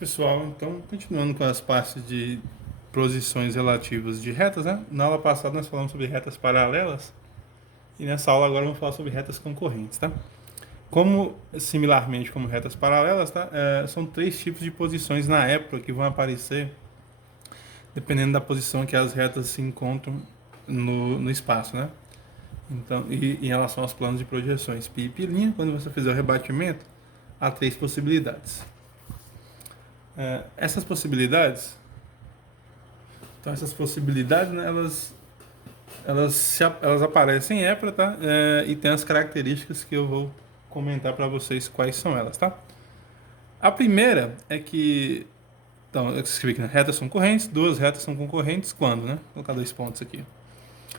Pessoal, então, continuando com as partes de posições relativas de retas, né? Na aula passada nós falamos sobre retas paralelas e nessa aula agora vamos falar sobre retas concorrentes, tá? Como, similarmente como retas paralelas, tá? São três tipos de posições na época que vão aparecer dependendo da posição que as retas se encontram no espaço, né? Então, e em relação aos planos de projeções π e π', quando você fizer o rebatimento, há três possibilidades. Essas possibilidades, né, elas aparecem em EPRA, tá? E tem as características que eu vou comentar para vocês quais são elas, tá? A primeira é que, então, eu escrevi aqui, né? Retas são concorrentes, duas retas são concorrentes quando, né? Vou colocar dois pontos aqui.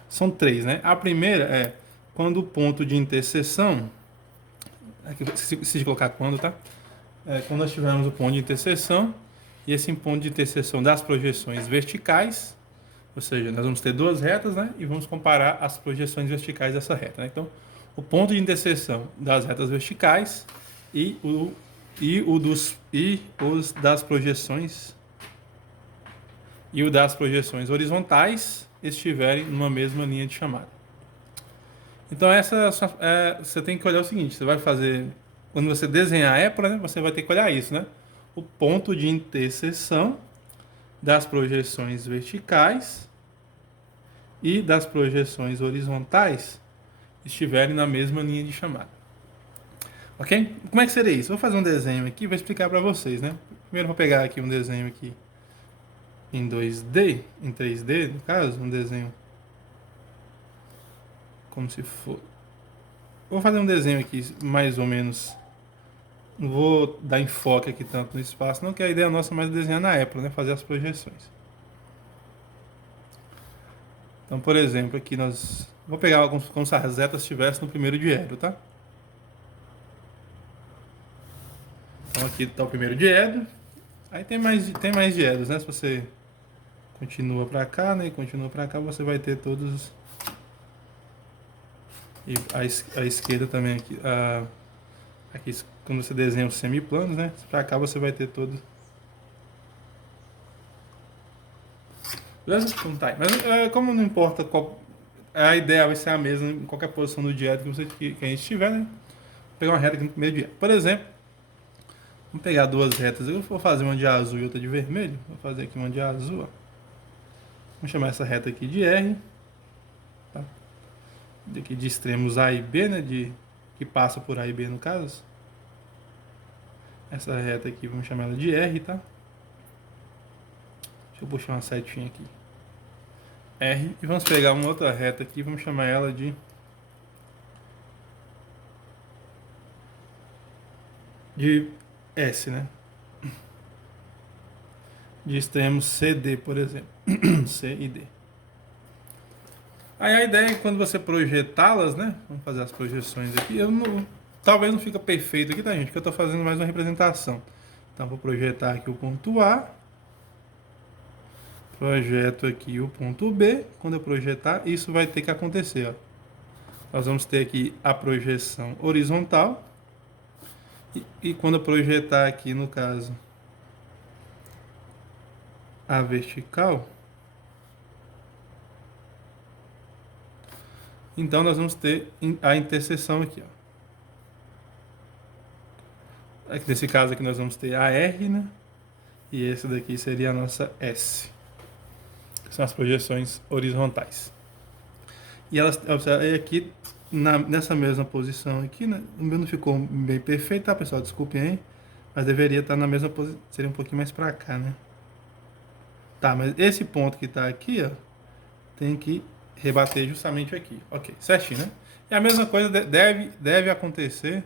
São três, né? A primeira é quando o ponto de interseção, aqui eu esqueci de colocar quando, tá? Quando nós tivermos o ponto de interseção e esse ponto de interseção das projeções verticais. Ou seja, nós vamos ter duas retas, né? E vamos comparar as projeções verticais dessa reta, né? Então, o ponto de interseção das retas verticais e os das projeções e o das projeções horizontais estiverem numa mesma linha de chamada. Então, você tem que olhar o seguinte: você vai fazer, quando você desenhar a EPRA, né? Você vai ter que olhar isso, né? O ponto de interseção das projeções verticais e das projeções horizontais estiverem na mesma linha de chamada. Ok? Como é que seria isso? Vou fazer um desenho aqui e vou explicar para vocês, né? Primeiro vou pegar aqui um desenho aqui em 2D, em 3D, no caso, um desenho como se for. Vou fazer um desenho aqui mais ou menos. Não vou dar enfoque aqui tanto no espaço, não, que a ideia nossa é mais desenhar na época, né? Fazer as projeções. Então, por exemplo, aqui nós. Vou pegar como se as retas estivessem no primeiro diedro, tá? Então aqui está o primeiro diedro. Aí tem mais diedros, né? Se você continua para cá, né? E continua para cá, você vai ter todos. E a esquerda também aqui. Aqui, quando você desenha os semiplanos, né? Para cá você vai ter todos. Beleza? Então tá. Mas como não importa qual. A ideia vai ser a mesma em qualquer posição do diedro que a gente tiver, né? Vou pegar uma reta aqui no primeiro diedro. Por exemplo, vamos pegar duas retas. Eu vou fazer uma de azul e outra de vermelho. Vou fazer aqui uma de azul, ó. Vamos chamar essa reta aqui de R. Tá? Aqui de extremos A e B, né? Que passa por A e B no caso. Essa reta aqui, vamos chamar ela de R, tá? Deixa eu puxar uma setinha aqui. R. E vamos pegar uma outra reta aqui, vamos chamar ela de S, né? De extremos CD, por exemplo. C e D. Aí a ideia é que quando você projetá-las, né? Vamos fazer as projeções aqui. Talvez não fica perfeito aqui, tá, gente? Porque eu estou fazendo mais uma representação. Então, vou projetar aqui o ponto A. Projeto aqui o ponto B. Quando eu projetar, isso vai ter que acontecer, ó. Nós vamos ter aqui a projeção horizontal. E quando eu projetar aqui, no caso, a vertical, então nós vamos ter a interseção aqui, ó. Aqui, nesse caso aqui nós vamos ter a R, né? E esse daqui seria a nossa S. Que são as projeções horizontais. E elas aqui nessa mesma posição aqui, né? O meu não ficou bem perfeito, tá, pessoal? Desculpem aí. Mas deveria estar na mesma posição. Seria um pouquinho mais para cá, né? Tá, mas esse ponto que está aqui, ó, tem que rebater justamente aqui. Ok, certinho, né? E a mesma coisa deve acontecer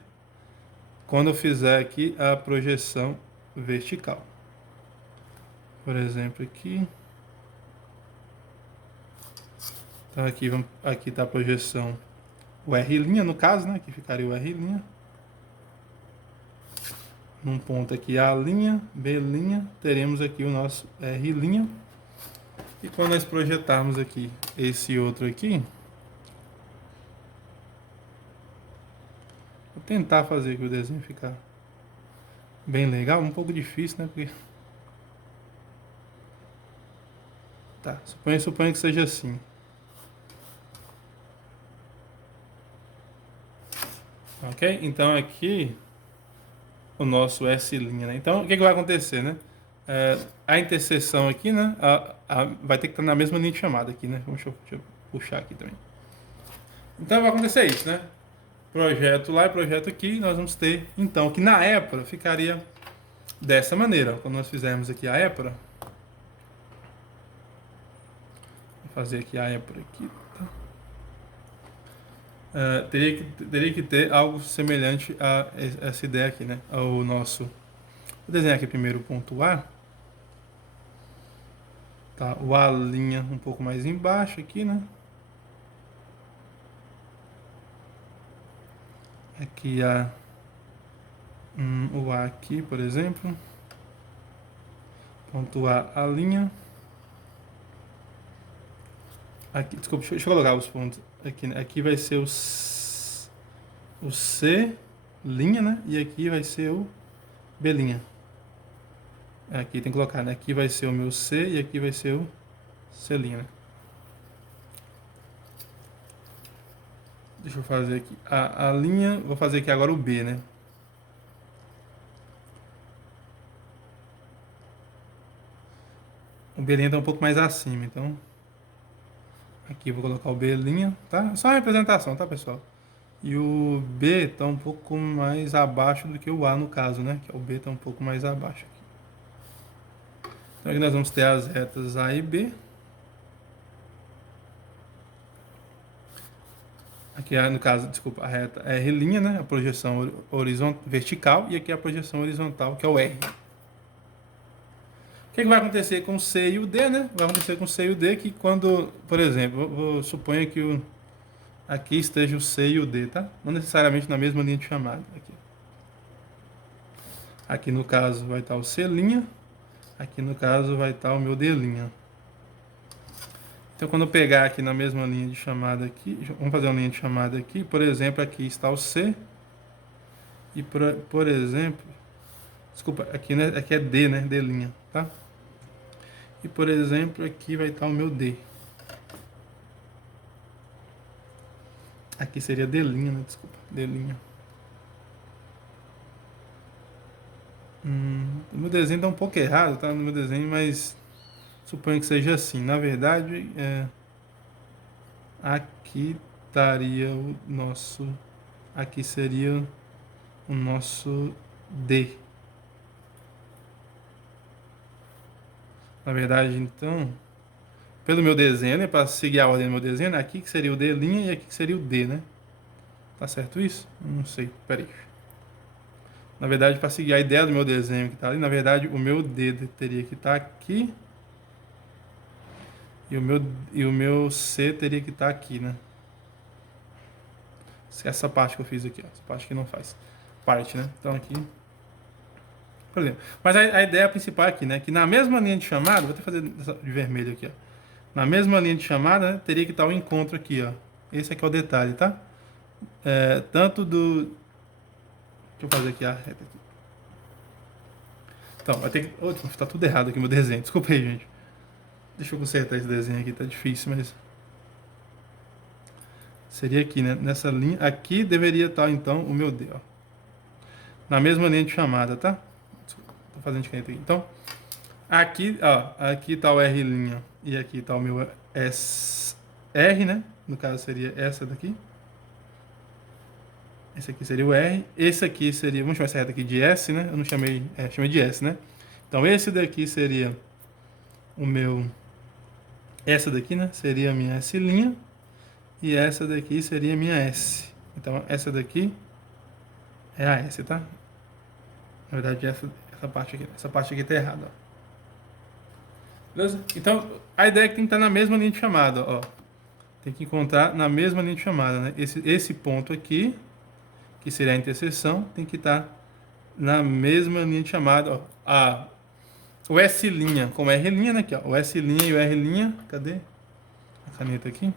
quando eu fizer aqui a projeção vertical. Por exemplo, aqui. Então aqui está a projeção, o R' no caso, né? Que ficaria o R'. Num ponto aqui A', B', teremos aqui o nosso R'. E quando nós projetarmos aqui esse outro aqui, vou tentar fazer aqui o desenho ficar bem legal, um pouco difícil, né? Porque... Tá, suponha que seja assim. Ok? Então aqui o nosso S', né? Então o que vai acontecer, né? A interseção aqui, né? Vai ter que estar na mesma linha de chamada aqui, né? Deixa eu puxar aqui também. Então vai acontecer isso, né? Projeto lá e projeto aqui, nós vamos ter, então, que na épora ficaria dessa maneira. Quando nós fizermos aqui a épora, vou fazer aqui a épora aqui, tá? Teria que ter algo semelhante a essa ideia aqui, né? O nosso... Vou desenhar aqui primeiro o ponto A. Tá? O A' um pouco mais embaixo aqui, né? Aqui o A aqui, por exemplo. Ponto A'. Aqui, desculpa, deixa eu colocar os pontos aqui, né? Aqui vai ser o C', né? E aqui vai ser o B'. Aqui tem que colocar, né? Aqui vai ser o meu C e aqui vai ser o C', né? Deixa eu fazer aqui a linha, vou fazer aqui agora o B, né? O B' está um pouco mais acima, então aqui eu vou colocar o B', tá? Só uma representação, tá, pessoal? E o B está um pouco mais abaixo do que o A no caso, né? Que o B está um pouco mais abaixo aqui. Então aqui nós vamos ter as retas A e B. Aqui, no caso, desculpa, a reta R', né? A projeção vertical. E aqui a projeção horizontal, que é o R. O que vai acontecer com o C e o D, né? Vai acontecer com o C e o D que quando, por exemplo, suponha que aqui esteja o C e o D, tá? Não necessariamente na mesma linha de chamada. Aqui no caso vai estar o C'. Aqui no caso vai estar o meu D'. Então quando eu pegar aqui na mesma linha de chamada aqui, vamos fazer uma linha de chamada aqui, por exemplo, aqui está o C. E por exemplo, desculpa, aqui é D, né? D', tá? E por exemplo, aqui vai estar o meu D. Aqui seria D', né? Desculpa, D'. O meu desenho está um pouco errado, tá? No meu desenho, mas suponho que seja assim. Na verdade, aqui estaria o nosso... Aqui seria o nosso D. Na verdade, então, pelo meu desenho, né, para seguir a ordem do meu desenho, aqui que seria o D' e aqui que seria o D, né? Tá certo isso? Não sei, peraí. Na verdade, para seguir a ideia do meu desenho que tá ali, na verdade, o meu D teria que estar aqui e o meu C teria que estar aqui, né? Essa parte que eu fiz aqui, ó, essa parte que não faz parte, né? Então aqui, por exemplo. Mas a ideia principal aqui, né? Que na mesma linha de chamada, vou até fazer de vermelho aqui, ó. Na mesma linha de chamada, né, teria que estar o encontro aqui, ó. Esse aqui é o detalhe, tá? Tanto do... Deixa eu fazer aqui a reta aqui. Então, vai ter que... Tá tudo errado aqui no meu desenho. Desculpa aí, gente. Deixa eu consertar esse desenho aqui, tá difícil, mas... Seria aqui, né? Nessa linha. Aqui deveria estar, então, o meu D, ó. Na mesma linha de chamada, tá? Tô fazendo de caneta aqui. Então, aqui, ó. Aqui tá o R' e aqui tá o meu R, né? No caso, seria essa daqui. Esse aqui seria o R. Esse aqui seria... Vamos chamar essa reta aqui de S, né? Eu não chamei... chamei de S, né? Então, esse daqui seria o meu... Essa daqui, né? Seria a minha S'. E essa daqui seria a minha S. Então, essa daqui é a S, tá? Na verdade, essa parte aqui tá errada, ó. Beleza? Então, a ideia é que tem que estar na mesma linha de chamada, ó. Tem que encontrar na mesma linha de chamada, né? Esse ponto aqui, que seria a interseção, tem que estar na mesma linha de chamada, ó. O S' com o R', né? Aqui, ó. O S' e o R'. Cadê a caneta aqui? Vou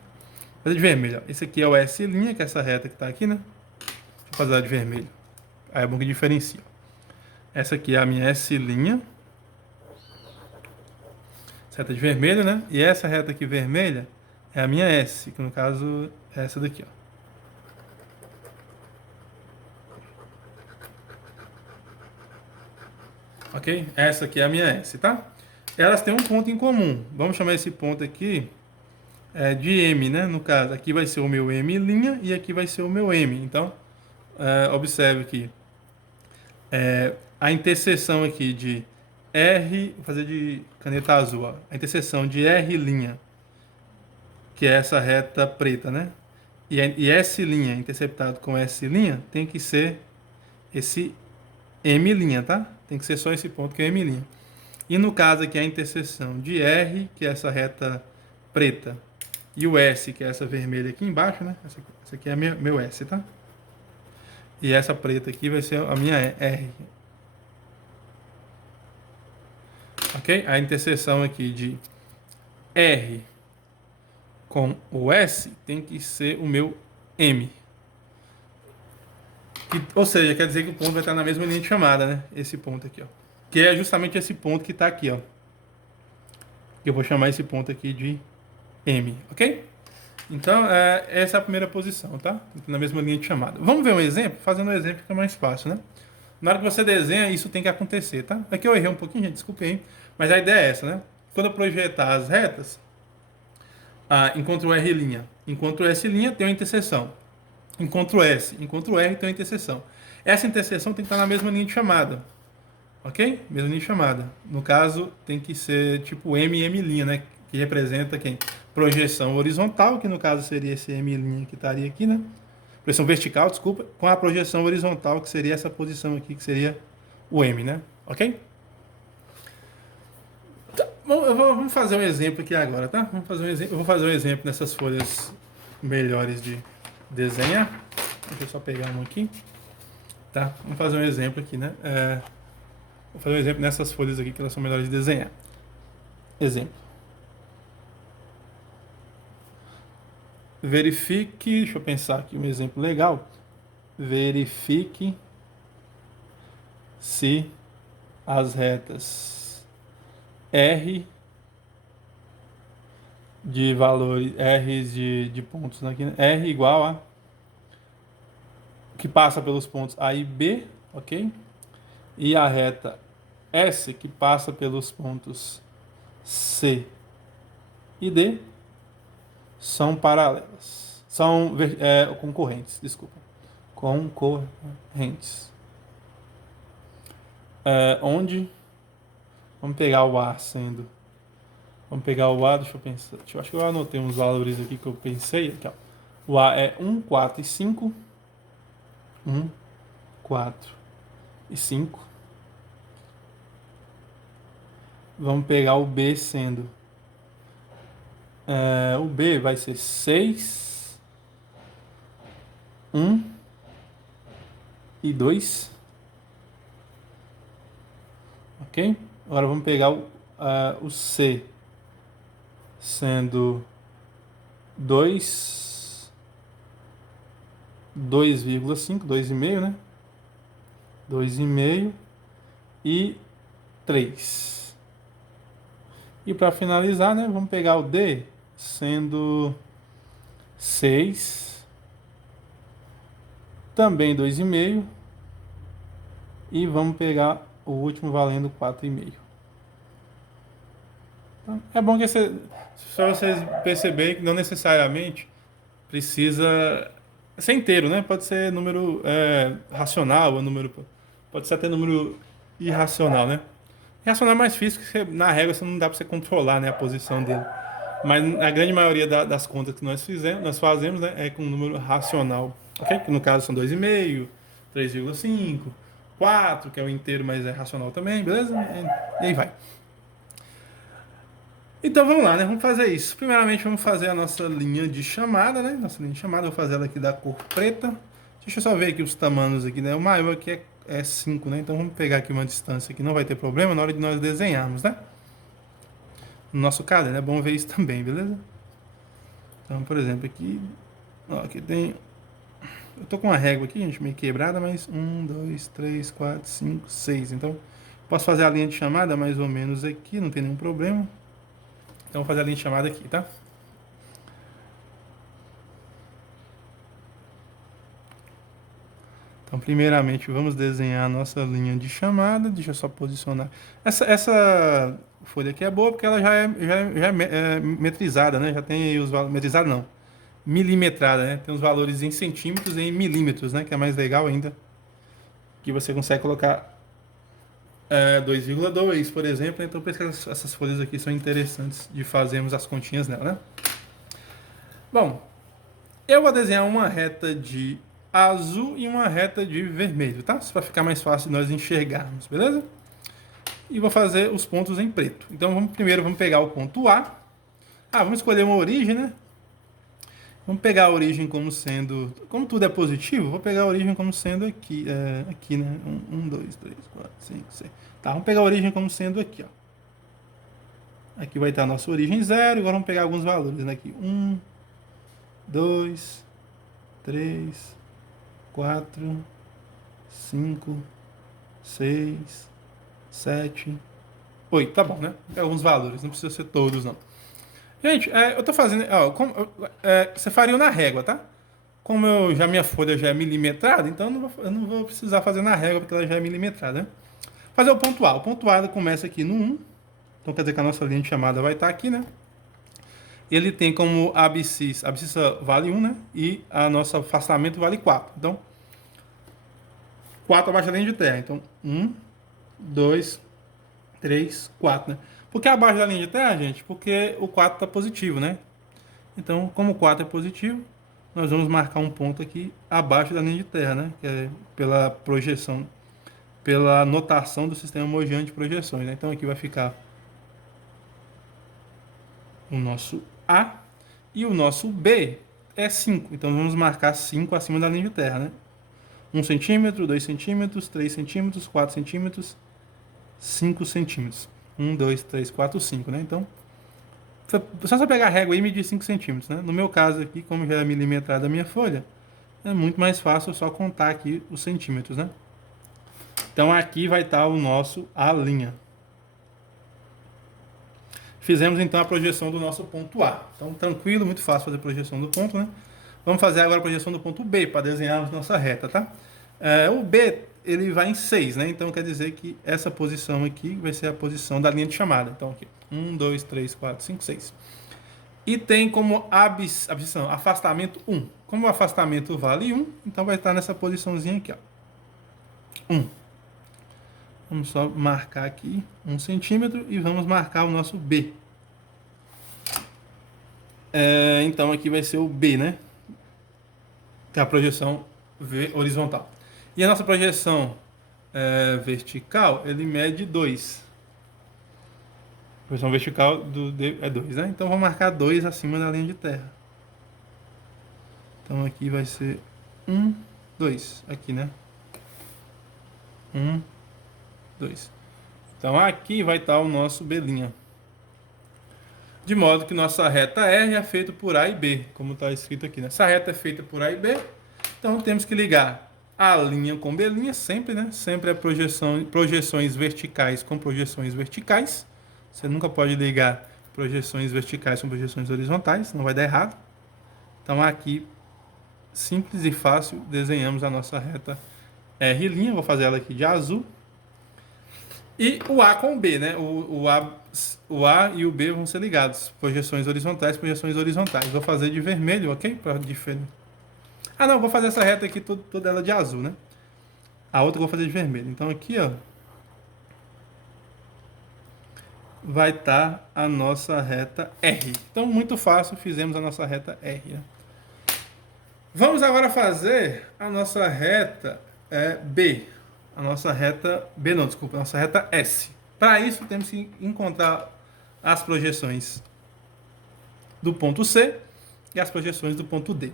fazer de vermelho, ó. Esse aqui é o S', que é essa reta que tá aqui, né? Deixa eu fazer ela de vermelho. Aí é bom que diferencia. Essa aqui é a minha S', seta de vermelho, né? E essa reta aqui vermelha é a minha S, que no caso é essa daqui, ó. Ok? Essa aqui é a minha S, tá? Elas têm um ponto em comum. Vamos chamar esse ponto aqui de M, né? No caso, aqui vai ser o meu M' e aqui vai ser o meu M. Então, observe que a interseção aqui de R, vou fazer de caneta azul, ó. A interseção de R', que é essa reta preta, né? E S' interceptado com S', tem que ser esse M', tá? Tem que ser só esse ponto que é M'. E no caso aqui a interseção de R, que é essa reta preta, e o S, que é essa vermelha aqui embaixo, né? Essa aqui é meu S, tá? E essa preta aqui vai ser a minha R. Ok? A interseção aqui de R com o S tem que ser o meu M. Ou seja, quer dizer que o ponto vai estar na mesma linha de chamada, né? Esse ponto aqui, ó. Que é justamente esse ponto que está aqui, ó. Eu vou chamar esse ponto aqui de M, ok? Então, essa é a primeira posição, tá? Na mesma linha de chamada. Vamos ver um exemplo? Fazendo um exemplo que é mais fácil, né? Na hora que você desenha, isso tem que acontecer, tá? Aqui eu errei um pouquinho, gente, desculpe aí. Mas a ideia é essa, né? Quando eu projetar as retas, encontro R', encontro S', tem uma interseção. Encontro S, encontro R, tem uma interseção. Essa interseção tem que estar na mesma linha de chamada. Ok? Mesma linha de chamada. No caso, tem que ser tipo M', né? Que representa quem? Projeção horizontal, que no caso seria esse M' que estaria aqui, né? Projeção vertical, desculpa, com a projeção horizontal, que seria essa posição aqui, que seria o M, né? Ok? Tá, vamos fazer um exemplo aqui agora, tá? Vamos fazer um exemplo. Eu vou fazer um exemplo nessas folhas melhores de desenhar. Deixa eu só pegar uma aqui. Tá? Vamos fazer um exemplo aqui, né? Vou fazer um exemplo nessas folhas aqui, que elas são melhores de desenhar. Exemplo. Verifique, deixa eu pensar aqui um exemplo legal. Verifique se as retas R de valores, R de pontos aqui, né? R igual a que passa pelos pontos A e B, ok? E a reta S que passa pelos pontos C e D são paralelas. São concorrentes, desculpa. Concorrentes. Onde vamos pegar o A sendo. Vamos pegar o A, deixa eu pensar. Acho que eu anotei uns valores aqui que eu pensei. Aqui, ó. O A é 1, 4 e 5. 1, 4 e 5. Vamos pegar o B sendo. O B vai ser 6, 1 e 2. Ok? Agora vamos pegar o C sendo 2, 2,5, 2,5, né? 2,5 e 3. E para finalizar, né, vamos pegar o D sendo 6, também 2,5 e vamos pegar o último valendo 4,5. Então, é bom que só vocês perceberem que não necessariamente precisa ser inteiro, né? Pode ser número racional, ou pode ser até número irracional, né? Irracional é mais difícil, porque na regra você não dá para você controlar, né, a posição dele. Mas a grande maioria das contas que nós fazemos, né, é com um número racional, ok? Que no caso são 2,5, 3,5, 4, que é o inteiro, mas é racional também, beleza? E aí vai. Então vamos lá, né? Vamos fazer isso. Primeiramente vamos fazer a nossa linha de chamada, né? Nossa linha de chamada, eu vou fazer ela aqui da cor preta. Deixa eu só ver aqui os tamanhos aqui, né? O maior aqui é 5, né? Então vamos pegar aqui uma distância que não vai ter problema na hora de nós desenharmos, né? No nosso caderno, é bom ver isso também, beleza? Então, por exemplo, aqui tem Eu tô com uma régua aqui, gente, meio quebrada, mas 1, 2, 3, 4, 5, 6. Então, posso fazer a linha de chamada mais ou menos aqui, não tem nenhum problema. Então, vou fazer a linha de chamada aqui, tá? Então, primeiramente, vamos desenhar a nossa linha de chamada. Deixa eu só posicionar. Essa folha aqui é boa porque ela já é metrizada, né? Já tem aí os valores. Metrizada não. Milimetrada, né? Tem os valores em centímetros e em milímetros, né? Que é mais legal ainda. Que você consegue colocar 2,2, por exemplo. Então, por isso que essas folhas aqui são interessantes de fazermos as continhas nela, né? Bom, eu vou desenhar uma reta de azul e uma reta de vermelho, tá? Para ficar mais fácil de nós enxergarmos, beleza? E vou fazer os pontos em preto. Então, primeiro vamos pegar o ponto A. Vamos escolher uma origem, né? Vamos pegar a origem como sendo... Como tudo é positivo, vou pegar a origem como sendo aqui, aqui, né? 1, 2, 3, 4, 5, 6. Tá, vamos pegar a origem como sendo aqui, ó. Aqui vai estar a nossa origem 0. Agora vamos pegar alguns valores, né? Aqui, 1, 2, 3, 4, 5, 6, 7, 8. Tá bom, né? Tem alguns valores, não precisa ser todos, não. Gente, eu tô fazendo... você faria na régua, tá? Como minha folha já é milimetrada, então eu não vou precisar fazer na régua, porque ela já é milimetrada, né? Fazer o ponto A. O ponto A começa aqui no 1. Então quer dizer que a nossa linha de chamada vai estar aqui, né? Ele tem como abscissa vale 1, né? E a nosso afastamento vale 4. Então, 4 abaixo da linha de terra. Então, 1, 2, 3, 4, né? Por que abaixo da linha de terra, gente? Porque o 4 está positivo, né? Então, como o 4 é positivo, nós vamos marcar um ponto aqui abaixo da linha de terra, né? Que é pela projeção, pela notação do sistema Mogian de projeções, né? Então, aqui vai ficar o nosso A e o nosso B é 5. Então, vamos marcar 5 acima da linha de terra, né? 1 centímetro, 2 centímetros, 3 centímetros, 4 centímetros, 5 centímetros. 1, 2, 3, 4, 5, né? Então, só você pegar a régua e medir 5 centímetros, né? No meu caso aqui, como já é milimetrada a minha folha, é muito mais fácil só contar aqui os centímetros, né? Então, aqui vai estar o nosso A'. Fizemos, então, a projeção do nosso ponto A. Então, tranquilo, muito fácil fazer a projeção do ponto, né? Vamos fazer agora a projeção do ponto B, para desenharmos nossa reta, tá? O B, ele vai em 6, né? Então, quer dizer que essa posição aqui vai ser a posição da linha de chamada. Então, aqui, 1, 2, 3, 4, 5, 6. E tem como afastamento 1. Como o afastamento vale 1, então vai estar nessa posiçãozinha aqui, ó. 1. Vamos só marcar aqui 1 centímetro e vamos marcar o nosso B. Então, aqui vai ser o B, né? Que é a projeção horizontal. E a nossa projeção vertical, ele mede 2. A projeção vertical é 2, né? Então, vou marcar 2 acima da linha de terra. Então, aqui vai ser 1, 2. Aqui, né? 1, 2. Então, aqui vai estar o nosso B'. De modo que nossa reta R é feita por A e B, como está escrito aqui, né? Essa reta é feita por A e B, então temos que ligar a linha com B', sempre, né? Sempre é projeções verticais com projeções verticais. Você nunca pode ligar projeções verticais com projeções horizontais, não vai dar errado. Então aqui, simples e fácil, desenhamos a nossa reta R', vou fazer ela aqui de azul. E o A com o B, né? O A e o B vão ser ligados. Projeções horizontais, projeções horizontais. Vou fazer de vermelho, ok? Para diferente. Não, vou fazer essa reta aqui toda ela de azul, né? A outra eu vou fazer de vermelho. Então aqui, ó, vai estar a nossa reta R. Então, muito fácil, fizemos a nossa reta R, né? Vamos agora fazer a nossa reta B. A nossa reta B, não, desculpa, a nossa reta S. Para isso, temos que encontrar as projeções do ponto C e as projeções do ponto D.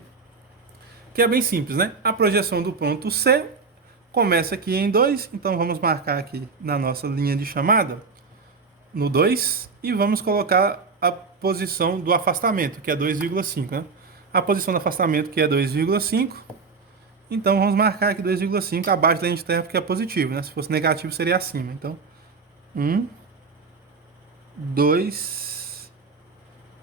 Que é bem simples, né? A projeção do ponto C começa aqui em 2, então vamos marcar aqui na nossa linha de chamada, no 2, e vamos colocar a posição do afastamento, que é 2,5, né? A posição do afastamento, que é 2,5, Então vamos marcar aqui 2,5 abaixo da linha de terra porque é positivo, né? Se fosse negativo seria acima. Então 1, 2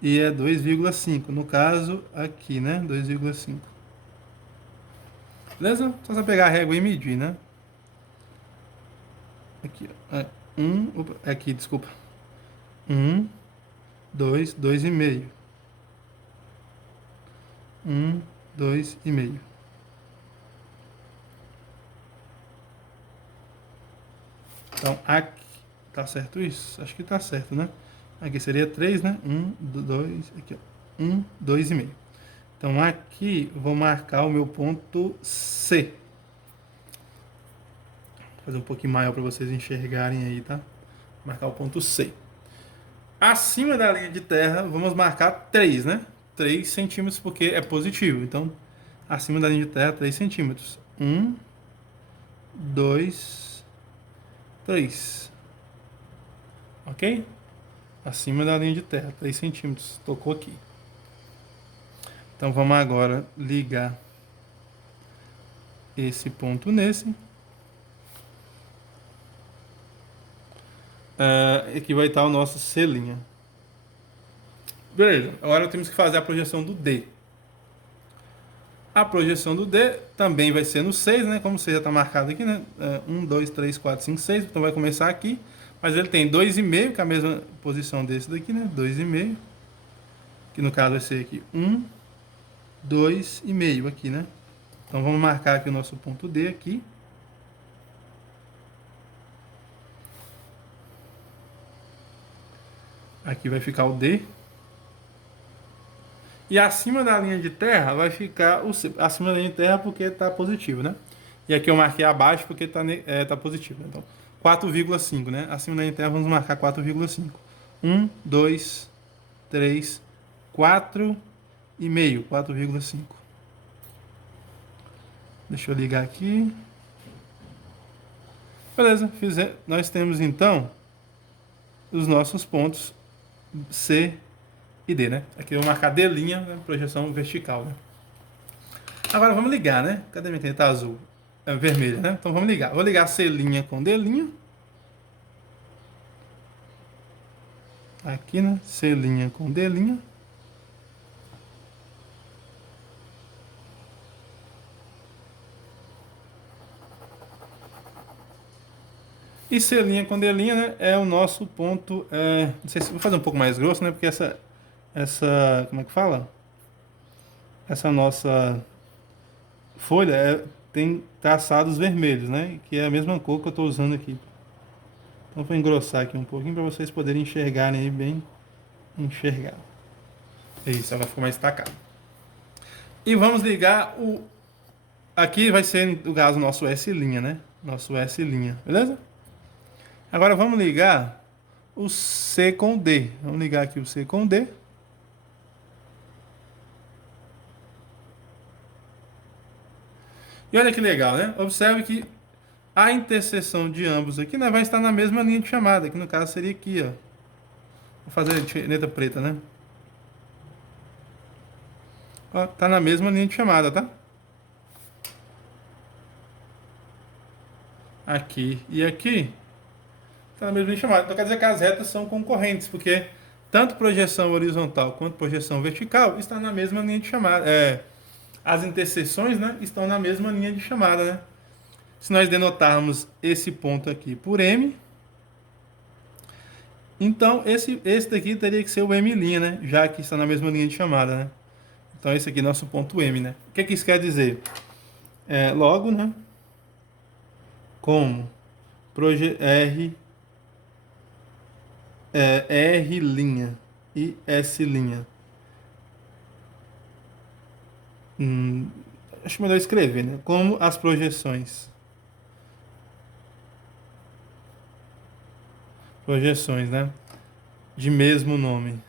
e é 2,5. No caso aqui, né? 2,5. Beleza? Só você pegar a régua e medir, né? Aqui, ó. Aqui, desculpa. 1, 2, 2,5. 1, 2,5. Então, aqui. Tá certo isso? Acho que tá certo, né? Aqui seria 3, né? 1, 2, aqui, ó. 1, 2,5. Então, aqui eu vou marcar o meu ponto C. Vou fazer um pouquinho maior para vocês enxergarem aí, tá? Marcar o ponto C. Acima da linha de terra, vamos marcar 3, né? 3 centímetros, porque é positivo. Então, acima da linha de terra, 3 centímetros. 1, 2, 3. Ok? Acima da linha de terra, 3 centímetros. Tocou aqui. Então, vamos agora ligar esse ponto nesse. Aqui vai estar o nosso C'. Beleza, agora temos que fazer a projeção do D. A projeção do D também vai ser no 6, né? Como você já está marcado aqui, né? 1, 2, 3, 4, 5, 6. Então vai começar aqui. Mas ele tem 2,5, que é a mesma posição desse daqui, né? 2,5. Que no caso vai ser aqui 1, 2,5 aqui, né? Então vamos marcar aqui o nosso ponto D aqui. Aqui vai ficar o D. E acima da linha de terra vai ficar o C. Acima da linha de terra porque está positivo, né? E aqui eu marquei abaixo porque tá positivo. Então, 4,5, né? Acima da linha de terra vamos marcar 4,5. 1, 2, 3, 4,5. 4,5. Deixa eu ligar aqui. Beleza, nós temos então os nossos pontos C e D, né? Aqui eu vou marcar D', né? Projeção vertical, né? Agora vamos ligar, né? Cadê minha caneta azul? É vermelha, né? Então vamos ligar. Vou ligar C' com D'. Aqui, né? C' com D'. E C' com D', né? É o nosso ponto. Não sei se vou fazer um pouco mais grosso, né? Porque como é que fala? Essa nossa folha tem traçados vermelhos, né? Que é a mesma cor que eu estou usando aqui. Então vou engrossar aqui um pouquinho para vocês poderem enxergarem aí bem enxergado. Isso, agora ficou mais destacado. E vamos ligar o. Aqui vai ser, no caso, o nosso S', né? Nosso S', beleza? Agora vamos ligar o C com D. Vamos ligar aqui o C com D. E olha que legal, né? Observe que a interseção de ambos aqui, né, vai estar na mesma linha de chamada, que no caso seria aqui, ó. Vou fazer de caneta preta, né? Ó, tá na mesma linha de chamada, tá? Aqui e aqui tá na mesma linha de chamada. Então quer dizer que as retas são concorrentes, porque tanto projeção horizontal quanto projeção vertical está na mesma linha de chamada. As interseções, né, estão na mesma linha de chamada, né? Se nós denotarmos esse ponto aqui por M, então esse daqui teria que ser o M', né? Já que está na mesma linha de chamada, né? Então esse aqui é nosso ponto M, né? O que isso quer dizer? Logo, né? Como R, R' e S'. Acho melhor escrever, né? Como as projeções, né? De mesmo nome.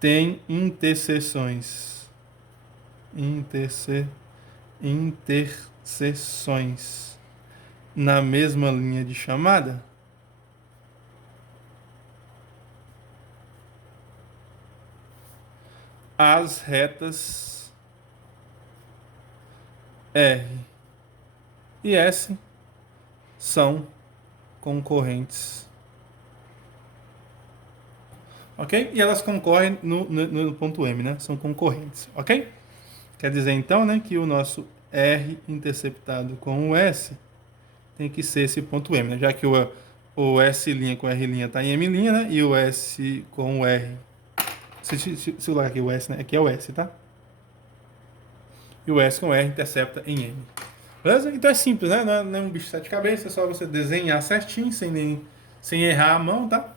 Tem interseções. Interseções na mesma linha de chamada. as retas R e S são concorrentes. Ok? E elas concorrem no ponto M, né? São concorrentes. Ok? Quer dizer, então, né, que o nosso R interceptado com o S tem que ser esse ponto M, né? Já que o S' com R' está em M', né? E o S com o R. Se eu colocar aqui o S, né? Aqui é o S, tá? E o S com o R intercepta em M. Beleza? Então é simples, né? Não é um bicho de sete cabeças, é só você desenhar certinho, sem errar a mão, tá?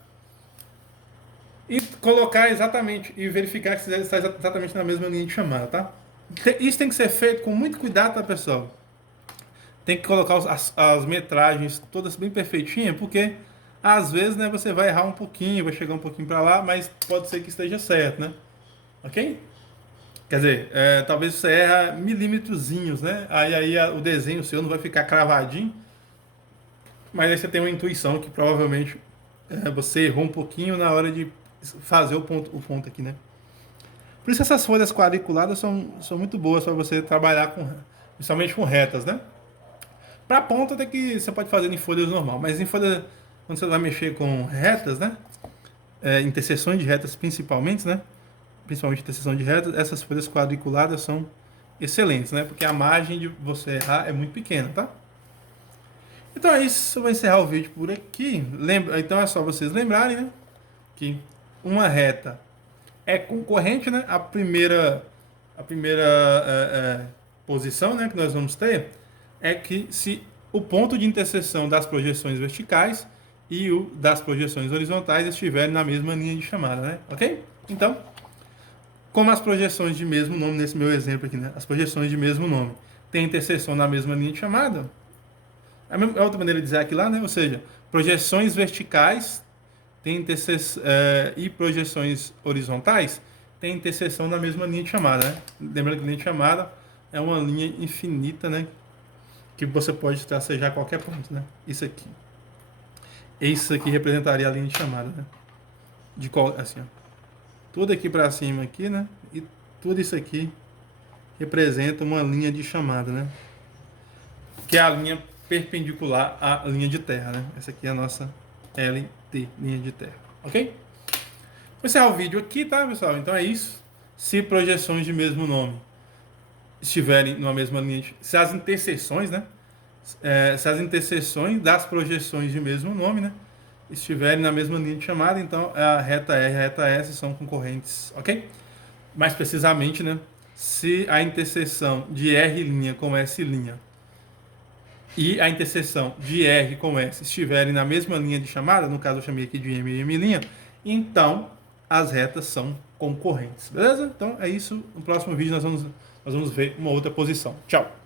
E colocar exatamente, e verificar que você está exatamente na mesma linha de chamada, tá? Isso tem que ser feito com muito cuidado, tá, pessoal? Tem que colocar as metragens todas bem perfeitinhas, porque às vezes, né, você vai errar um pouquinho, vai chegar um pouquinho para lá, mas pode ser que esteja certo, né? Ok? Quer dizer, talvez você erra milímetrozinhos, né? Aí o desenho seu não vai ficar cravadinho, mas aí você tem uma intuição que provavelmente você errou um pouquinho na hora de fazer o ponto aqui, né? Por isso essas folhas quadriculadas são muito boas para você trabalhar principalmente com retas, né? Para ponta até que você pode fazer em folhas normal, mas em folha, quando você vai mexer com retas, né? Interseções de retas principalmente, né? Principalmente interseção de retas, essas folhas quadriculadas são excelentes, né? Porque a margem de você errar é muito pequena, tá? Então é isso, eu vou encerrar o vídeo por aqui. Então é só vocês lembrarem, né? Que uma reta é concorrente, né? A primeira posição, né, que nós vamos ter é que se o ponto de interseção das projeções verticais e o das projeções horizontais estiverem na mesma linha de chamada, né? Ok? Então, como as projeções de mesmo nome, nesse meu exemplo aqui, né? As projeções de mesmo nome têm interseção na mesma linha de chamada, é outra maneira de dizer aqui lá, né? Ou seja, projeções verticais e projeções horizontais têm interseção na mesma linha de chamada, né? Lembrando que linha de chamada é uma linha infinita, né? Que você pode tracejar qualquer ponto, né? Isso aqui representaria a linha de chamada, né? Assim, ó. Tudo aqui para cima aqui, né? E tudo isso aqui representa uma linha de chamada, né? Que é a linha perpendicular à linha de terra, né? Essa aqui é a nossa LT, linha de terra, ok? Vou encerrar o vídeo aqui, tá, pessoal? Então é isso. Se projeções de mesmo nome estiverem numa mesma linha, se as interseções, né? Se as interseções das projeções de mesmo nome, né, estiverem na mesma linha de chamada, então a reta R e a reta S são concorrentes, ok? Mais precisamente, né, se a interseção de R' com S' e a interseção de R com S estiverem na mesma linha de chamada, no caso eu chamei aqui de M e M', então as retas são concorrentes, beleza? Então é isso, no próximo vídeo nós vamos ver uma outra posição. Tchau!